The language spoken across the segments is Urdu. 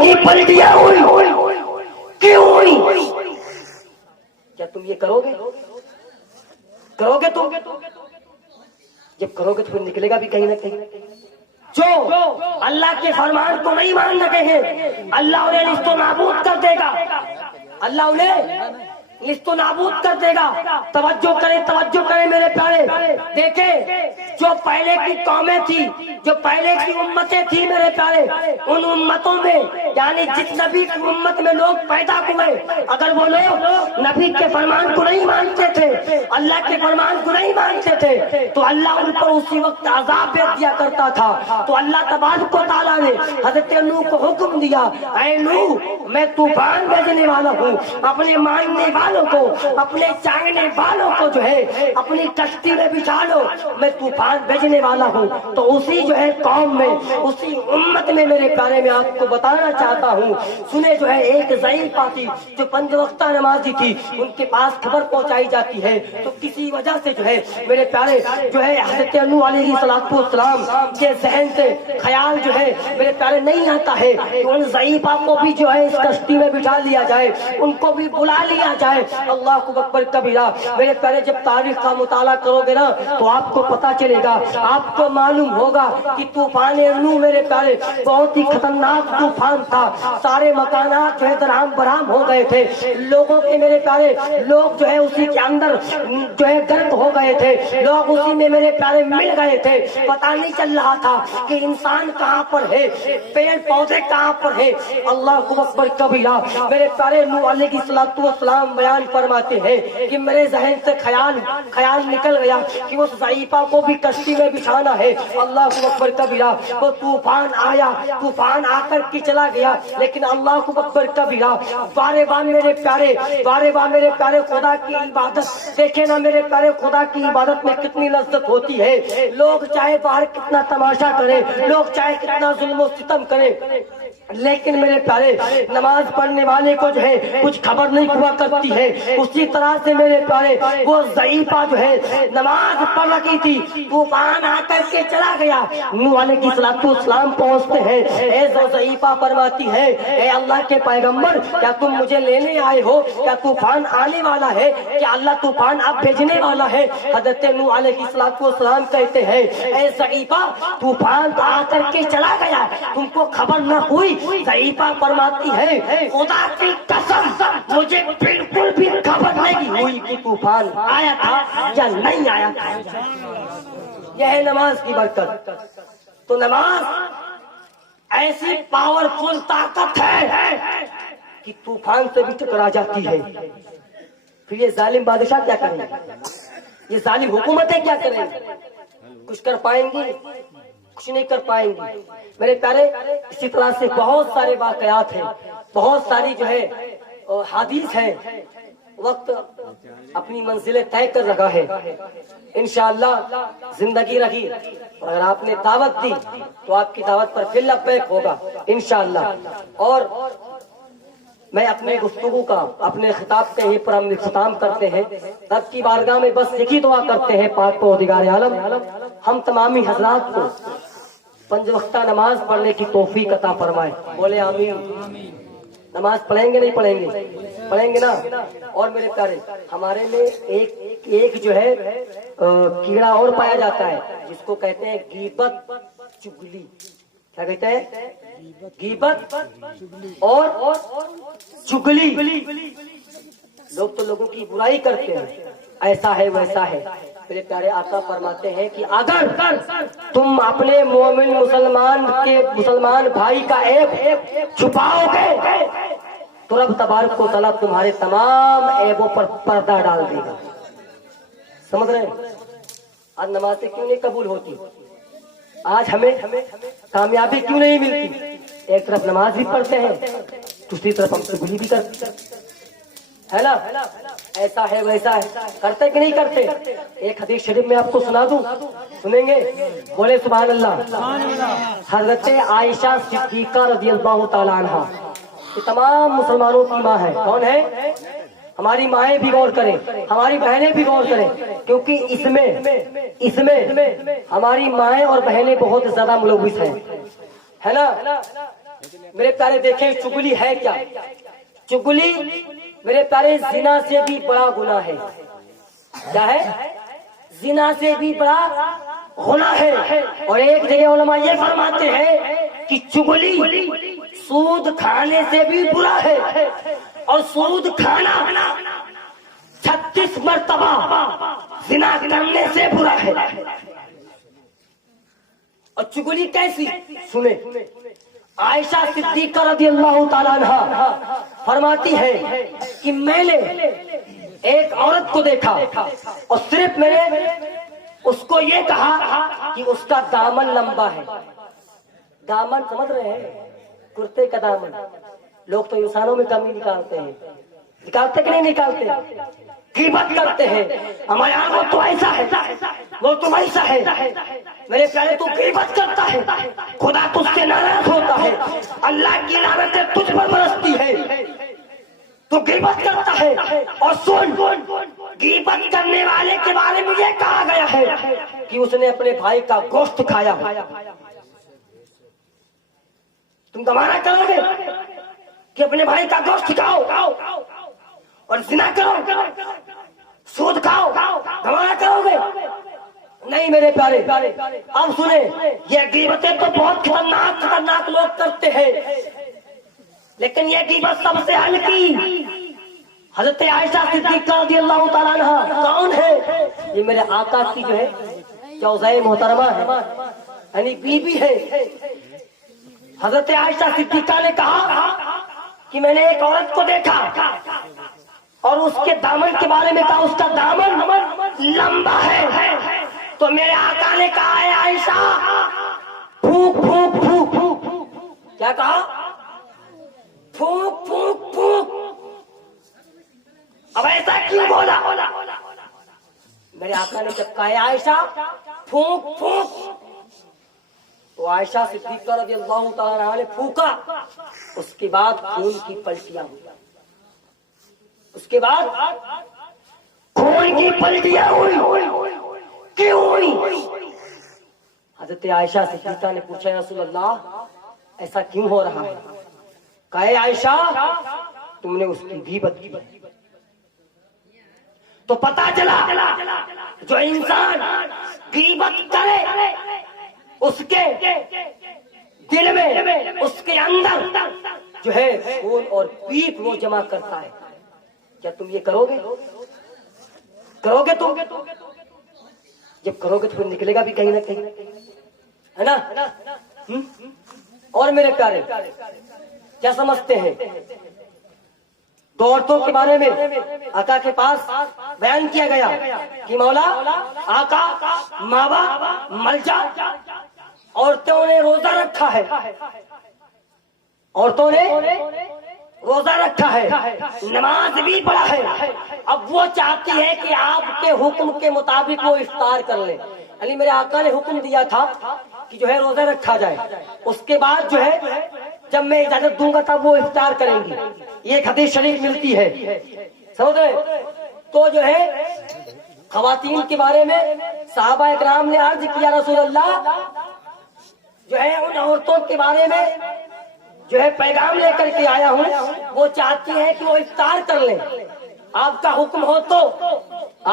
کی پلٹیاں ہوئی، کیوں ہوئی؟ کیا تم یہ کرو گے؟ کرو گے تم؟ جب کرو گے تو پھر نکلے گا بھی کہیں نہ کہیں۔ جو اللہ کے فرمان کو نہیں مان رہے ہیں اللہ انہیں نیست و نابود کر دے گا، اللہ انہیں نیست و نابود کر دے گا۔ توجہ کریں میرے پیارے، دیکھیں جو پہلے کی قومیں تھی، جو پہلے کی امتیں تھی میرے پیارے، ان امتوں میں یعنی جس نبی کی امت میں لوگ پیدا ہوئے، اگر وہ لوگ نبی کے فرمان کو نہیں مانتے تھے، اللہ کے فرمان کو نہیں مانتے تھے، تو اللہ ان پر اسی وقت عذاب بھیج دیا کرتا تھا۔ تو اللہ تبارک و تعالیٰ نے حضرت نوح کو حکم دیا، اے نوح میں طوفان بھیجنے والا ہوں، اپنے ماننے والوں کو، اپنے چاہنے والوں کو جو ہے اپنی کشتی میں بچھا لو، میں طوفان بھیجنے والا ہوں۔ تو اسی جو ہے قوم میں، اسی امت میں میرے پیارے میں آپ کو بتانا چاہتا ہوں، سنے جو ہے ایک ضعیفہ تھی جو 5 وقتہ نمازی تھی، ان کے پاس خبر پہنچائی جاتی ہے تو کسی وجہ سے جو ہے میرے پیارے جو ہے حضرت نوح علیہ السلام کے ذہن سے خیال جو ہے میرے پیارے نہیں آتا ہے کہ ان ضعیفہ کو بھی جو ہے اس کشتی میں بٹھا لیا جائے، ان کو بھی بلا لیا جائے۔ اللہ اکبر کبیرہ۔ میرے پیارے جب تاریخ کا مطالعہ کرو گے نا تو آپ کو پتا چلے گا، آپ کو معلوم ہوگا کہ طوفان نوح میرے پیارے بہت ہی خطرناک طوفان تھا۔ سارے مکانات جو ہے درہم برہم ہو گئے تھے، لوگوں کے میرے پیارے لوگ جو ہے اسی کے اندر جو ہے غرق ہو گئے تھے، لوگ اسی میں میرے پیارے مل گئے تھے، پتا نہیں چل رہا تھا کہ انسان کہاں پر ہے، پیڑ پودے کہاں پر ہے۔ اللہ اکبر کبیرہ۔ میرے پیارے نوح علیہ السلام بیان فرماتے ہیں کہ میرے ذہن سے خیال نکل گیا کہ اس ضعیفہ کو بھی کشتی میں بچھانا ہے۔ اللہ اکبر کبیرہ۔ وہ طوفان آیا، طوفان آ کر کے چلا گیا، لیکن اللہ اکبر کبیرہ بارے بار میرے پیارے خدا کی عبادت دیکھیں نا میرے پیارے، خدا کی عبادت میں کتنی لذت ہوتی ہے۔ لوگ چاہے باہر کتنا تماشا کریں، لوگ چاہے کتنا ظلم و ستم کریں، لیکن میرے پیارے نماز پڑھنے والے کو جو ہے کچھ خبر نہیں ہوا کرتی ہے۔ اسی طرح سے میرے پیارے وہ ضعیفہ جو ہے نماز پڑھ رہی تھی، طوفان آ کر کے چلا گیا۔ نوح علیہ السلام پہنچتے ہیں، اے ضعیفہ فرماتی ہے، اے اللہ کے پیغمبر کیا تم مجھے لینے آئے ہو؟ کیا طوفان آنے والا ہے؟ کیا اللہ طوفان اب بھیجنے والا ہے؟ حضرت نوح علیہ السلام کہتے ہیں، اے ضعیفہ طوفان تو آ کر کے چلا گیا، تم کو خبر نہ ہوئی؟ ضعیفہ فرماتی ہے، خدا کی قسم مجھے بالکل بھی خبر نہیں ہوئی کہ طوفان آیا تھا یا نہیں آیا تھا۔ یہ ہے نماز کی برکت۔ تو نماز ایسی پاورفل طاقت ہے کہ طوفان سے بھی ٹکرا جاتی ہے۔ پھر یہ ظالم بادشاہ کیا کریں گے؟ یہ ظالم حکومتیں کیا کریں گے؟ کچھ کر پائیں گی؟ کچھ نہیں کر پائیں گی میرے پیارے۔ اسی طرح سے بہت سارے واقعات ہیں، بہت ساری جو ہے حدیث ہے۔ وقت اپنی منزلیں طے کر رہا ہے، انشاءاللہ زندگی رہی اور اگر آپ نے دعوت دی تو آپ کی دعوت پر پھر لبیک ہوگا انشاءاللہ۔ اور میں اپنے گفتگو کا، اپنے خطاب کے ہی پر ہم اختتام کرتے ہیں۔ رب کی بارگاہ میں بس ایک ہی دعا کرتے ہیں، پاک پروردگار عالم ہم تمامی حضرات کو 5 وقتہ نماز پڑھنے کی توفیق عطا فرمائے۔ بولے آمین۔ نماز پڑھیں گے نہیں پڑھیں گے؟ پڑھیں گے نا۔ اور میرے پیارے ہمارے میں ایک جو ہے کیڑا اور پایا جاتا ہے جس کو کہتے ہیں غیبت چگلی۔ کیا کہتے ہیں؟ غیبت اور چگلی۔ لوگ تو لوگوں کی برائی کرتے ہیں، ایسا ہے ویسا ہے۔ میرے پیارے آقا فرماتے ہیں کہ اگر تم اپنے مومن مسلمان بھائی کا عیب چھپاؤ گے تو رب تبارک و تعالیٰ تمہارے تمام عیبوں پر پردہ ڈال دے گا۔ سمجھ رہے ہیں؟ آج نمازیں کیوں نہیں قبول ہوتی؟ آج ہمیں کامیابی کیوں نہیں ملتی؟ ایک طرف نماز بھی پڑھتے ہیں، دوسری طرف ہم چگلی بھی کرتے ہے نا۔ ایسا ہے ویسا ہے، کرتے کہ نہیں کرتے؟ ایک حدیث شریف میں آپ کو سنا دوں، سنیں گے؟ بولے سبحان اللہ۔ حضرت عائشہ صدیقہ رضی اللہ تعالیٰ عنہ یہ تمام مسلمانوں کی ماں ہے۔ کون ہے؟ ہماری مائیں بھی غور کریں، ہماری بہنیں بھی غور کریں، کیونکہ اس میں ہماری مائیں اور بہنیں بہت زیادہ ملوث ہیں، ہے نا۔ میرے پیارے دیکھیں چگلی ہے کیا؟ چگلی میرے پیارے زنا سے بھی بڑا گناہ ہے. کیا ہے؟ زنا سے بھی بڑا گناہ ہے. اور ایک جگہ علماء یہ فرماتے ہیں کہ چگلی سود کھانے سے بھی برا ہے، اور سود کھانا 36 مرتبہ زنا کرنے سے برا ہے. اور چگلی کیسی سنیں. عائشہ صدیقہ رضی اللہ تعالیٰ عنہا فرماتی ہے کہ میں نے ایک عورت کو دیکھا اور صرف میں نے اس کو یہ کہا کہ اس کا دامن لمبا ہے. دامن سمجھ رہے ہیں؟ کرتے کا دامن. لوگ تو انسانوں میں کمی نکالتے ہیں. نکالتے کہ نہیں نکالتے؟ غیبت کرتے ہیں. ہمارے یہاں وہ تو ایسا ہے، وہ تو ایسا ہے. میرے پیارے تو غیبت کرتا ہے، خدا تجھ سے ناراض ہوتا ہے، اللہ کی لعنتیں تجھ پر برستی ہے. تو غیبت کرتا ہے. اور سن، غیبت کرنے والے کے بارے میں یہ کہا گیا ہے کہ اس نے اپنے بھائی کا گوشت کھایا. تم گوارا کرو گے کہ اپنے بھائی کا گوشت کھاؤ اور زنا کرو، سود کھاؤ؟ گوارا کرو گے؟ نہیں میرے پیارے. اب سنیں، یہ غیبتیں تو بہت خطرناک لوگ کرتے ہیں، لیکن یہ غیبت سب سے ہلکی. حضرت عائشہ صدیقہ رضی اللہ تعالیٰ عنہا کون ہے؟ یہ میرے آقا کی جو ہے جوزائے محترمہ ہے، یعنی بیوی ہے. حضرت عائشہ صدیقہ نے کہا کہ میں نے ایک عورت کو دیکھا اور اس کے دامن کے بارے میں کہا اس کا دامن لمبا ہے. تو میرے آقا نے کہا ہے عائشہ پھونک پھونک پھونک پھونک. کیا کہا؟ پھونک پھونک پھونک. اب ایسا کیوں بولا؟ میرے آقا نے جب کہا ہے عائشہ پھونک پھونک، تو عائشہ صدیقہ رضی اللہ تعالیٰ عنہا نے پھونکا. اس کے بعد خون کی پلٹیاں ہوئی. اس کے بعد خون کی پلٹیاں ہوئی. کیوں ہوئی؟ حضرت عائشہ صدیقہ نے پوچھا رسول اللہ ایسا کیوں ہو رہا ہے؟ کہا عائشہ تم نے اس کی غیبت کی. تو پتا چلا جو انسان غیبت کرے اس کے دل میں، اس کے اندر جو ہے خون اور پیپ وہ جمع کرتا ہے. کیا تم یہ کرو گے؟ کرو گے تم؟ جب کرو گے تو پھر نکلے گا بھی کہیں نہ کہیں، ہے نا؟ اور میرے پیارے کیا سمجھتے ہیں؟ دو عورتوں کے بارے میں آقا کے پاس بیان کیا گیا کہ مولا آقا ماوا ملجا، عورتوں نے روزہ رکھا ہے، عورتوں نے روزہ رکھا ہے، نماز بھی پڑھا ہے. اب وہ چاہتی ہے کہ آپ کے حکم کے مطابق وہ افطار کر لیں. یعنی میرے آقا نے حکم دیا تھا کہ جو ہے روزہ رکھا جائے، اس کے بعد جو ہے جب میں اجازت دوں گا تب وہ افطار کریں گی. یہ ایک حدیث شریف ملتی ہے، سمجھ رہے؟ تو جو ہے خواتین کے بارے میں صحابہ اکرام نے عرض کیا رسول اللہ جو ہے ان عورتوں کے بارے میں جو ہے پیغام لے کر کے آیا ہوں، وہ چاہتی ہیں کہ وہ افطار کر لیں. آپ کا حکم ہو تو،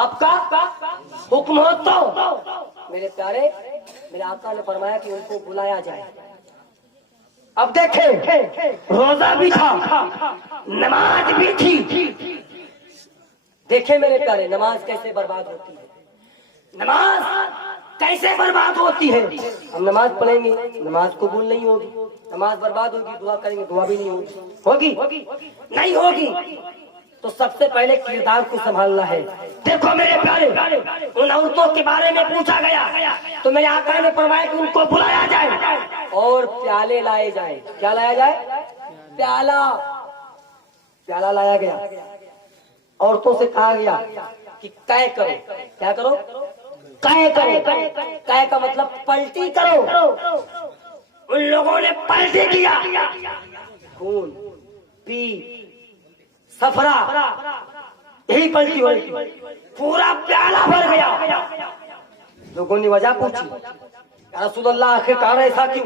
آپ کا حکم ہو تو. میرے پیارے میرے آقا نے فرمایا کہ ان کو بلایا جائے. اب دیکھیں روزہ بھی تھا، نماز بھی تھی. دیکھیں میرے پیارے نماز کیسے برباد ہوتی ہے، نماز کیسے برباد ہوتی ہے. ہم نماز پڑھیں گے نماز قبول نہیں ہوگی، نماز برباد ہوگی، دعا کریں گے دعا بھی نہیں ہوگی نہیں ہوگی. تو سب سے پہلے کردار کو سنبھالنا ہے. دیکھو میرے پیارے ان عورتوں کے بارے میں پوچھا گیا تو میرے آقا نے فرمایا کہ ان کو بلایا جائے اور پیالے لائے جائیں. کیا لایا جائے؟ پیالہ لایا گیا. عورتوں سے کہا گیا کہ طے کرو. کیا کرو؟ طے کرو. طے کا مطلب پلٹی کرو. ان لوگوں نے پلٹی کیا، خون پی سفرا یہی پلٹی ہوئی، پورا پیالہ بھر گیا. لوگوں نے وجہ پوچھی یا رسول اللہ آخر کار ایسا کیوں؟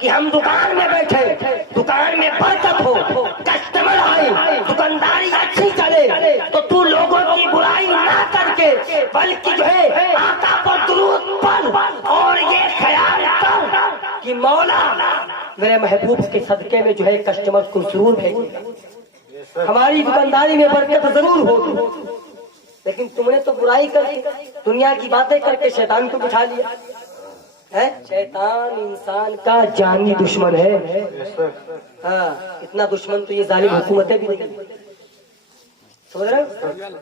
کہ ہم دکان میں بیٹھے، دکان میں برکت ہو، کسٹمر آئے، دکانداری اچھی چلے، تو تو لوگوں کی برائی نہ کر کے بلکہ جو ہے آقا پر درود پڑھ اور یہ خیال کر کہ مولا میرے محبوب کے صدقے میں جو ہے کسٹمر کو ضرور بھیجے گا، ہماری دکانداری میں برکت ضرور ہوگی۔ لیکن تم نے تو برائی کر کے، دنیا کی باتیں کر کے شیطان کو بٹھا لیا ہے۔ شیطان انسان کا جانی دشمن ہے، ہاں اتنا دشمن تو یہ ظالم حکومتیں بھی نہیں، سمجھ رہے ہو؟